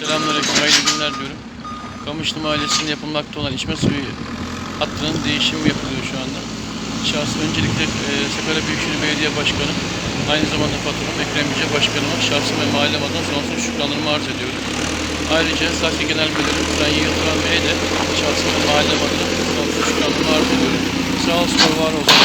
Selamünaleyküm, hayırlı günler diyorum. Kamışlı Mahallesinin yapılmakta olan içme suyu hattının değişimi yapılıyor şu anda. Şahsı öncelikle e, Sakarya Büyükşehir Belediye Başkanı, aynı zamanda patronum Ekrem Yüce Başkanıma şahsım ve mahallem adına sonsuz şükranlarımı arz ediyorum. Ayrıca Sakya Genel Müdürü Sayın Yıldıran Bey'e de şahsım ve mahallem adına sonsuz şükranlarımı arz ediyorum. Sağ olsun, var olsun.